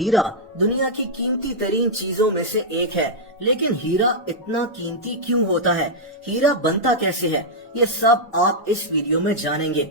हीरा दुनिया की कीमती तरीन चीजों में से एक है, लेकिन हीरा इतना कीमती क्यों होता है, हीरा बनता कैसे है, ये सब आप इस वीडियो में जानेंगे।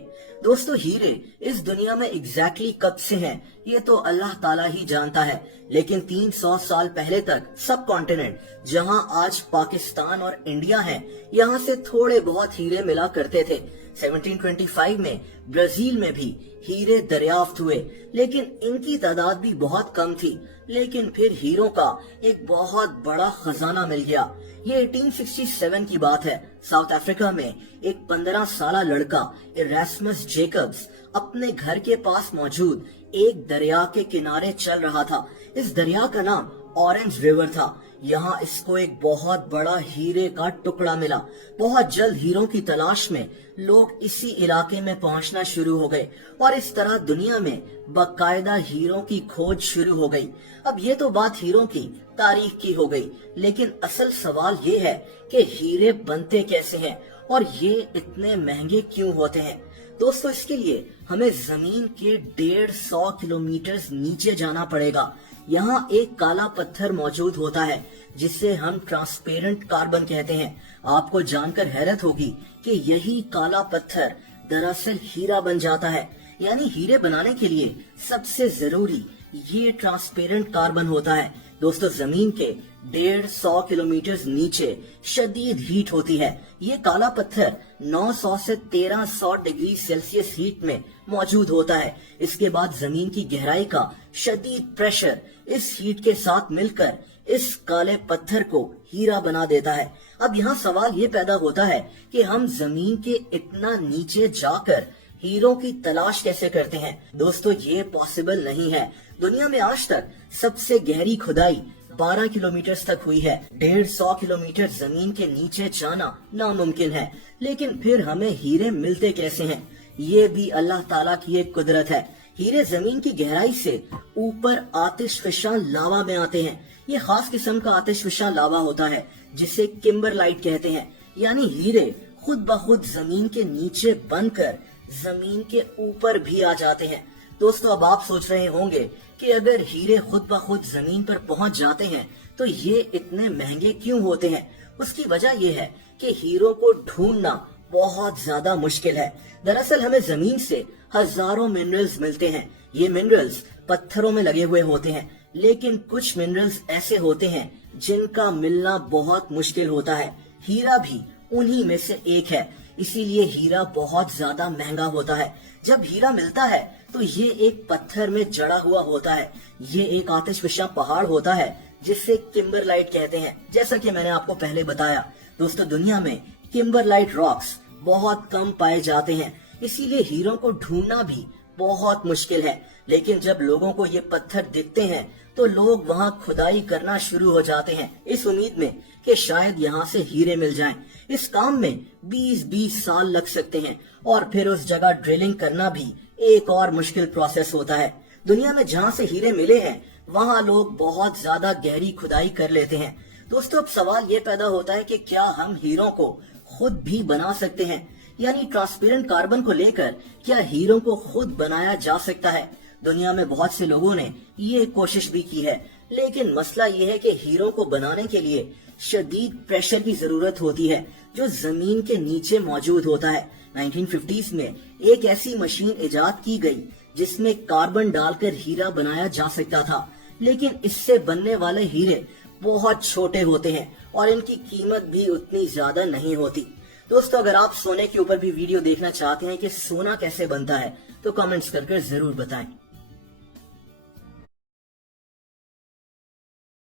दोस्तों, हीरे इस दुनिया में एग्जैक्टली कब से हैं, ये तो अल्लाह ताला ही जानता है, लेकिन 300 साल पहले तक सब कॉन्टिनेंट जहां आज पाकिस्तान और इंडिया है, यहाँ से थोड़े बहुत हीरे मिला करते थे। 1725 में ब्राजील में भी हीरे दरियाफ्त हुए, लेकिन इनकी तादाद भी बहुत कम थी। लेकिन फिर हीरों का एक बहुत बड़ा खजाना मिल गया। ये 1867 की बात है। साउथ अफ्रीका में एक 15 साल लड़का इरास्मस जेकब्स अपने घर के पास मौजूद एक दरिया के किनारे चल रहा था। इस दरिया का नाम ऑरेंज रिवर था। यहाँ इसको एक बहुत बड़ा हीरे का टुकड़ा मिला। बहुत जल्द हीरों की तलाश में लोग इसी इलाके में पहुंचना शुरू हो गए और इस तरह दुनिया में बाकायदा हीरों की खोज शुरू हो गई। अब ये तो बात हीरों की तारीख की हो गई, लेकिन असल सवाल ये है कि हीरे बनते कैसे हैं और ये इतने महंगे क्यों होते हैं। दोस्तों, इसके लिए हमें जमीन के 150 किलोमीटर नीचे जाना पड़ेगा। यहाँ एक काला पत्थर मौजूद होता है जिसे हम ट्रांसपेरेंट कार्बन कहते हैं। आपको जानकर हैरत होगी कि यही काला पत्थर दरअसल हीरा बन जाता है। यानी हीरे बनाने के लिए सबसे जरूरी ये ट्रांसपेरेंट कार्बन होता है। दोस्तों, जमीन के 150 किलोमीटर नीचे शदीद हीट होती है। ये काला पत्थर 900 से 1300 डिग्री सेल्सियस हीट में मौजूद होता है। इसके बाद जमीन की गहराई का शदीद प्रेशर इस हीट के साथ मिलकर इस काले पत्थर को हीरा बना देता है। अब यहाँ सवाल ये पैदा होता है कि हम जमीन के इतना नीचे जाकर हीरों की तलाश कैसे करते हैं। दोस्तों, ये पॉसिबल नहीं है। दुनिया में आज तक सबसे गहरी खुदाई 12 किलोमीटर तक हुई है। 150 किलोमीटर जमीन के नीचे जाना नामुमकिन है, लेकिन फिर हमें हीरे मिलते कैसे हैं, ये भी अल्लाह ताला की एक कुदरत है। हीरे जमीन की गहराई से ऊपर आतिशफशां लावा में आते हैं। ये खास किस्म का आतिशफशां लावा होता है जिसे किम्बरलाइट कहते हैं। यानी हीरे खुद ब खुद जमीन के नीचे बनकर जमीन के ऊपर भी आ जाते हैं। दोस्तों, अब आप सोच रहे होंगे कि अगर हीरे खुद ब खुद जमीन पर पहुंच जाते हैं तो ये इतने महंगे क्यों होते हैं। उसकी वजह यह है कि हीरों को ढूंढना बहुत ज्यादा मुश्किल है। दरअसल हमें जमीन से हजारों मिनरल्स मिलते हैं। ये मिनरल्स पत्थरों में लगे हुए होते हैं, लेकिन कुछ मिनरल्स ऐसे होते हैं जिनका मिलना बहुत मुश्किल होता है। हीरा भी उन्हीं में से एक है, इसीलिए हीरा बहुत ज्यादा महंगा होता है। जब हीरा मिलता है तो ये एक पत्थर में जड़ा हुआ होता है। ये एक आतिशफशां पहाड़ होता है जिसे किम्बरलाइट कहते हैं। जैसा कि मैंने आपको पहले बताया, दोस्तों, दुनिया में किम्बरलाइट रॉक्स बहुत कम पाए जाते हैं, इसीलिए हीरों को ढूंढना भी बहुत मुश्किल है। लेकिन जब लोगों को ये पत्थर दिखते हैं तो लोग वहाँ खुदाई करना शुरू हो जाते हैं, इस उम्मीद में कि शायद यहाँ से हीरे मिल जाएं। इस काम में 20-20 साल लग सकते हैं और फिर उस जगह ड्रिलिंग करना भी एक और मुश्किल प्रोसेस होता है। दुनिया में जहाँ से हीरे मिले हैं वहाँ लोग बहुत ज्यादा गहरी खुदाई कर लेते हैं। दोस्तों, अब सवाल ये पैदा होता है कि क्या हम हीरों को खुद भी बना सकते हैं। यानी ट्रांसपेरेंट कार्बन को लेकर क्या हीरों को खुद बनाया जा सकता है। दुनिया में बहुत से लोगों ने ये कोशिश भी की है, लेकिन मसला ये है कि हीरों को बनाने के लिए शदीद प्रेशर की जरूरत होती है जो जमीन के नीचे मौजूद होता है। 1950s में एक ऐसी मशीन इजाद की गई जिसमें कार्बन डालकर हीरा बनाया जा सकता था, लेकिन इससे बनने वाले हीरे बहुत छोटे होते हैं और इनकी कीमत भी उतनी ज्यादा नहीं होती। दोस्तों, अगर आप सोने के ऊपर भी वीडियो देखना चाहते हैं कि सोना कैसे बनता है तो कमेंट्स करके जरूर बताएं।